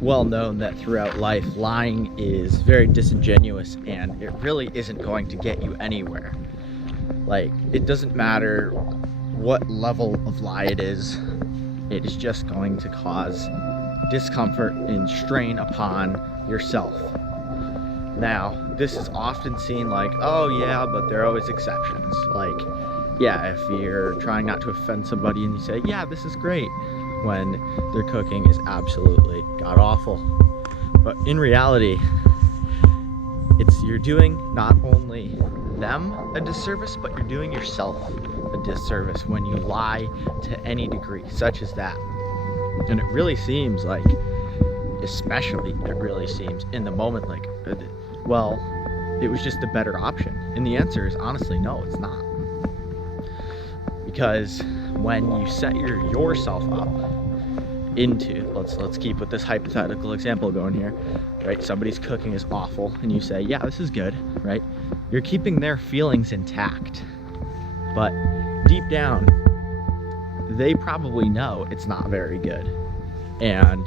well known that throughout life, lying is very disingenuous and it really isn't going to get you anywhere. Like, it doesn't matter what level of lie it is just going to cause discomfort and strain upon yourself. Now, this is often seen like, oh yeah, but there are always exceptions. Like, yeah, if you're trying not to offend somebody and you say, yeah, this is great, when their cooking is absolutely god-awful. But in reality, you're doing not only them a disservice, but you're doing yourself a disservice when you lie to any degree, such as that. And it really seems like, especially it really seems in the moment like, well, it was just a better option. And the answer is honestly, no, it's not. Because when you set yourself up into, let's keep with this hypothetical example going here, right? Somebody's cooking is awful and you say, yeah, this is good, right? You're keeping their feelings intact. But deep down, they probably know it's not very good. And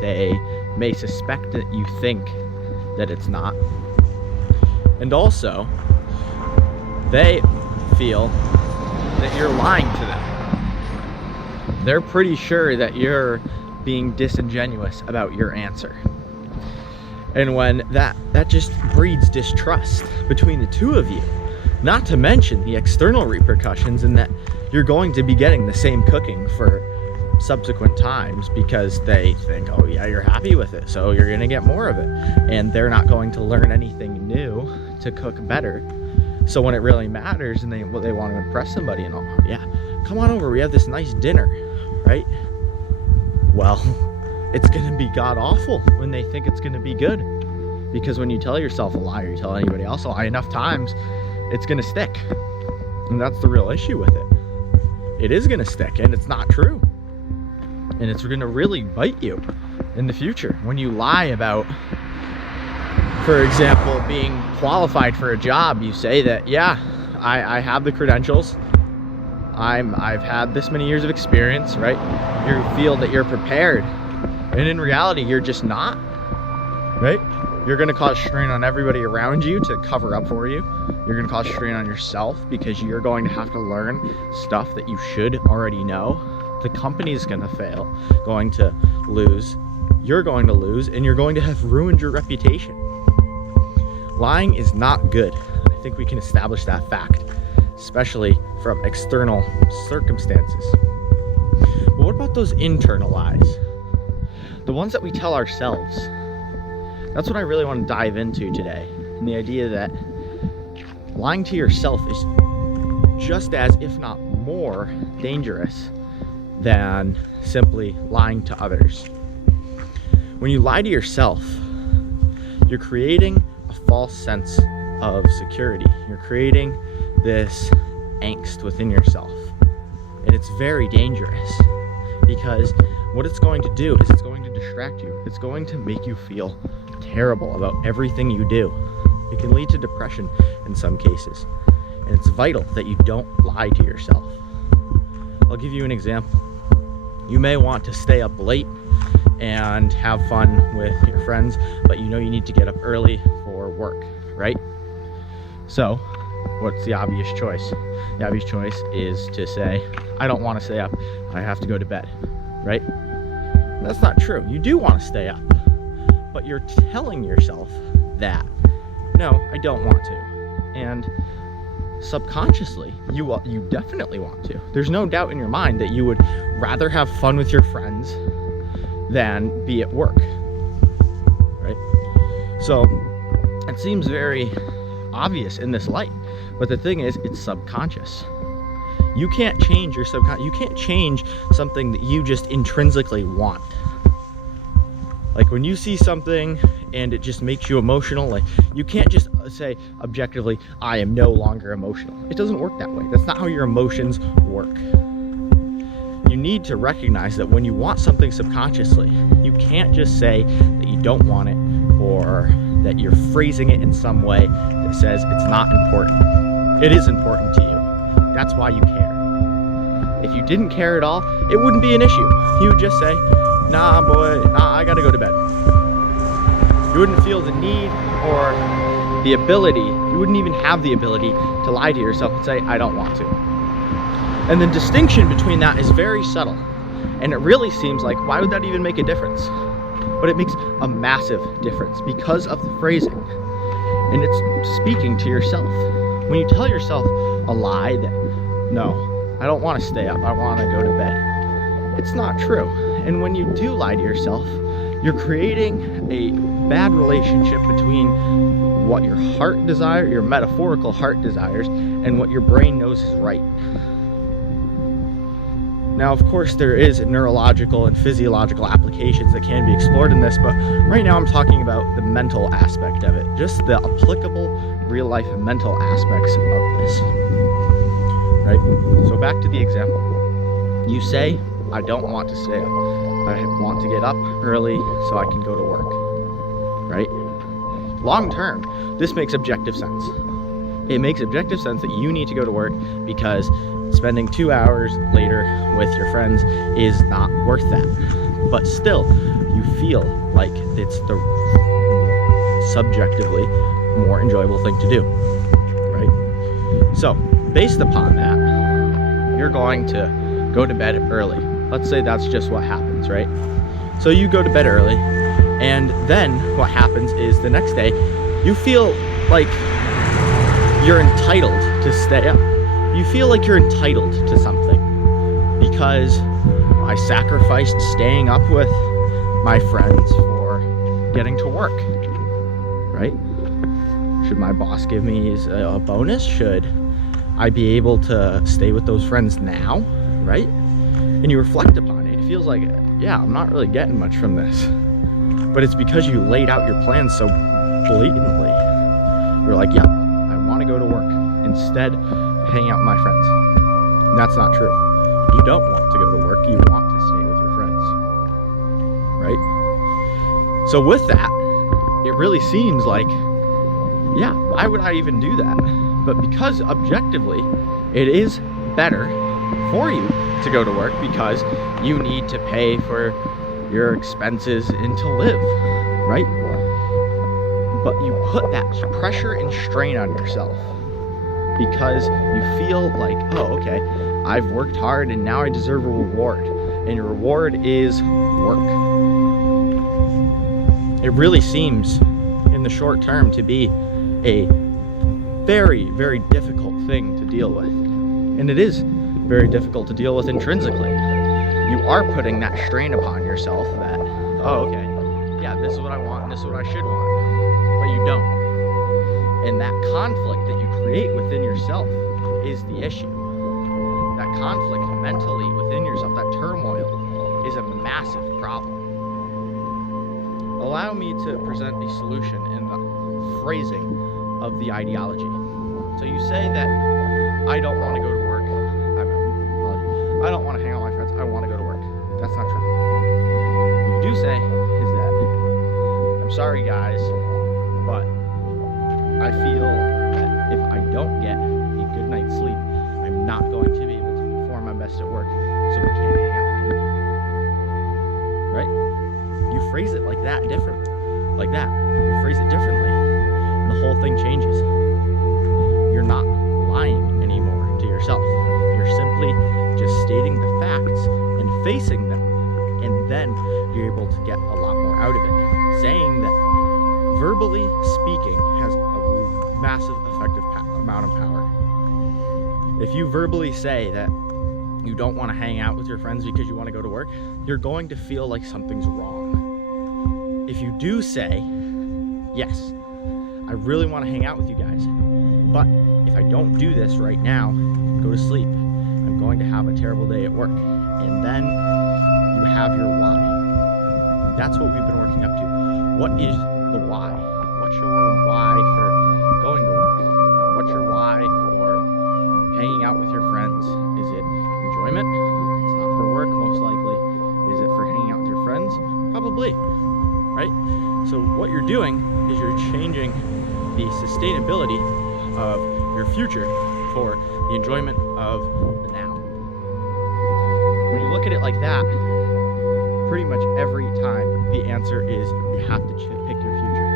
they may suspect that you think that it's not. And also, they feel that you're lying to them. They're pretty sure that you're being disingenuous about your answer. And when that just breeds distrust between the two of you, not to mention the external repercussions in that you're going to be getting the same cooking for subsequent times because they think, oh yeah, you're happy with it, so you're gonna get more of it. And they're not going to learn anything new to cook better. So when it really matters and they want to impress somebody and, oh yeah, come on over, we have this nice dinner, right? Well, it's gonna be god awful when they think it's gonna be good. Because when you tell yourself a lie or you tell anybody else a lie enough times, it's gonna stick. And that's the real issue with it. It is gonna stick and it's not true. And it's gonna really bite you in the future. When you lie about, for example, being qualified for a job, you say that, yeah, I have the credentials. I've had this many years of experience, right? You feel that you're prepared. And in reality, you're just not, right? You're gonna cause strain on everybody around you to cover up for you. You're gonna cause strain on yourself because you're going to have to learn stuff that you should already know. The company's gonna fail, going to lose, you're going to lose, and you're going to have ruined your reputation. Lying is not good. I think we can establish that fact, especially from external circumstances. But what about those internal lies? The ones that we tell ourselves. That's what I really want to dive into today. And the idea that lying to yourself is just as, if not more, dangerous than simply lying to others. When you lie to yourself, you're creating a false sense of security. You're creating this angst within yourself. And it's very dangerous because what it's going to do is it's going to distract you. It's going to make you feel terrible about everything you do. It can lead to depression in some cases. And it's vital that you don't lie to yourself. I'll give you an example. You may want to stay up late and have fun with your friends, but you know you need to get up early for work, right? So, what's the obvious choice? The obvious choice is to say, I don't want to stay up, I have to go to bed, right? That's not true. You do want to stay up, but you're telling yourself that, no, I don't want to. And subconsciously, you definitely want to. There's no doubt in your mind that you would rather have fun with your friends than be at work, right? So it seems very obvious in this light, but the thing is, it's subconscious. You can't change your subconscious. You can't change something that you just intrinsically want. Like when you see something and it just makes you emotional, like you can't just say objectively, I am no longer emotional. It doesn't work that way. That's not how your emotions work. You need to recognize that when you want something subconsciously, you can't just say that you don't want it or that you're phrasing it in some way that says it's not important. It is important to you. That's why you care. If you didn't care at all, it wouldn't be an issue. You would just say, nah, I gotta go to bed. You wouldn't feel the need or the ability, you wouldn't even have the ability to lie to yourself and say, I don't want to. And the distinction between that is very subtle. And it really seems like, why would that even make a difference? But it makes a massive difference because of the phrasing. And it's speaking to yourself. When you tell yourself a lie that, no, I don't want to stay up, I want to go to bed, it's not true. And when you do lie to yourself, you're creating a bad relationship between what your heart desires, your metaphorical heart desires, and what your brain knows is right. Now, of course, there is neurological and physiological applications that can be explored in this, but right now I'm talking about the mental aspect of it, just the applicable real-life mental aspects of this, right? So back to the example. You say, I don't want to stay up. I want to get up early so I can go to work, right? Long term, this makes objective sense. It makes objective sense that you need to go to work because spending 2 hours later with your friends is not worth that. But still, you feel like it's the subjectively more enjoyable thing to do, right? So, based upon that, you're going to go to bed early. Let's say that's just what happens, right? So you go to bed early, and then what happens is the next day, you feel like you're entitled to stay up. You feel like you're entitled to something because I sacrificed staying up with my friends for getting to work, right? Should my boss give me a bonus? Should I be able to stay with those friends now, right? And you reflect upon it. It feels like, yeah, I'm not really getting much from this. But it's because you laid out your plans so blatantly. You're like, yeah, I want to go to work. Instead, hang out with my friends. And that's not true. You don't want to go to work. You want to stay with your friends, right? So with that, it really seems like, yeah, why would I even do that? But because objectively, it is better for you to go to work because you need to pay for your expenses and to live, right? But you put that pressure and strain on yourself because you feel like, oh, okay, I've worked hard and now I deserve a reward. And your reward is work. It really seems in the short term to be a very, very difficult thing to deal with. And it is very difficult to deal with intrinsically. You are putting that strain upon yourself that, oh, okay, yeah, this is what I want and this is what I should want, but you don't. And that conflict that you create within yourself is the issue. That conflict mentally within yourself, that turmoil, is a massive problem. Allow me to present a solution in the phrasing of the ideology. So you say that I don't want to go to work. I don't want to hang out with my friends. I want to go to work. That's not true. What you do say is that I'm sorry, guys, but I feel that if I don't get a good night's sleep, I'm not going to be able to perform my best at work, so we can't hang out. Right? You phrase it like that differently. Like that. You phrase it differently, and the whole thing changes. You're not lying anymore to yourself. You're simply just stating the facts and facing them, and then you're able to get a lot more out of it. Saying that verbally speaking has a massive effective amount of power. If you verbally say that you don't want to hang out with your friends because you want to go to work, you're going to feel like something's wrong. If you do say, yes, I really want to hang out with you guys, but if I don't do this right now, go to sleep, I'm going to have a terrible day at work. And then you have your why. That's what we've been working up to. What is the why? What's your why for going to work? What's your why for hanging out with your friends? Is it enjoyment? It's not for work, most likely. Is it for hanging out with your friends? Probably, right? So what you're doing is you're changing the sustainability of your future for the enjoyment of the now. When you look at it like that, pretty much every time the answer is you have to pick your future.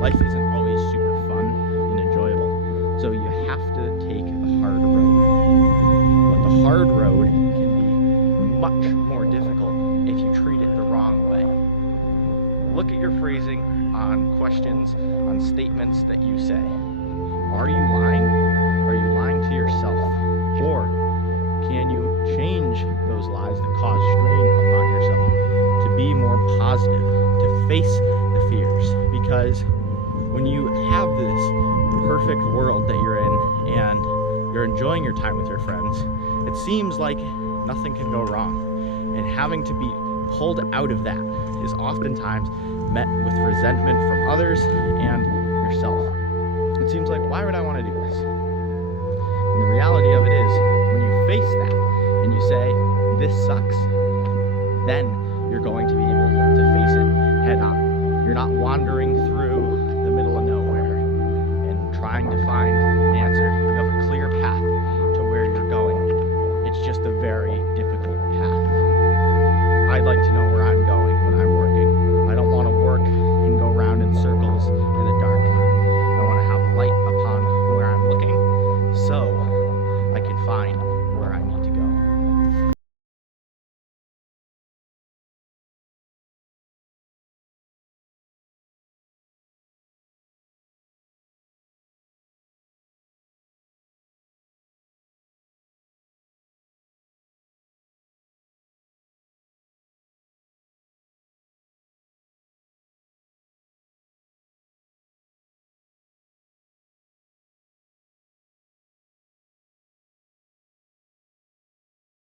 life isn't always super fun and enjoyable. So you have to take the hard road. But the hard road can be much more difficult if you treat it the wrong way. Look at your phrasing on questions, on statements that you say. Are you lying? Are you lying to yourself? Or can you change those lies that cause strain upon yourself to be more positive, to face the fears? Because when you have this perfect world that you're in and you're enjoying your time with your friends, it seems like nothing can go wrong. And having to be pulled out of that is oftentimes met with resentment from others and yourself. It seems like, why would I want to do this? And the reality of it is, when you face that and you say, this sucks, then you're going to be able to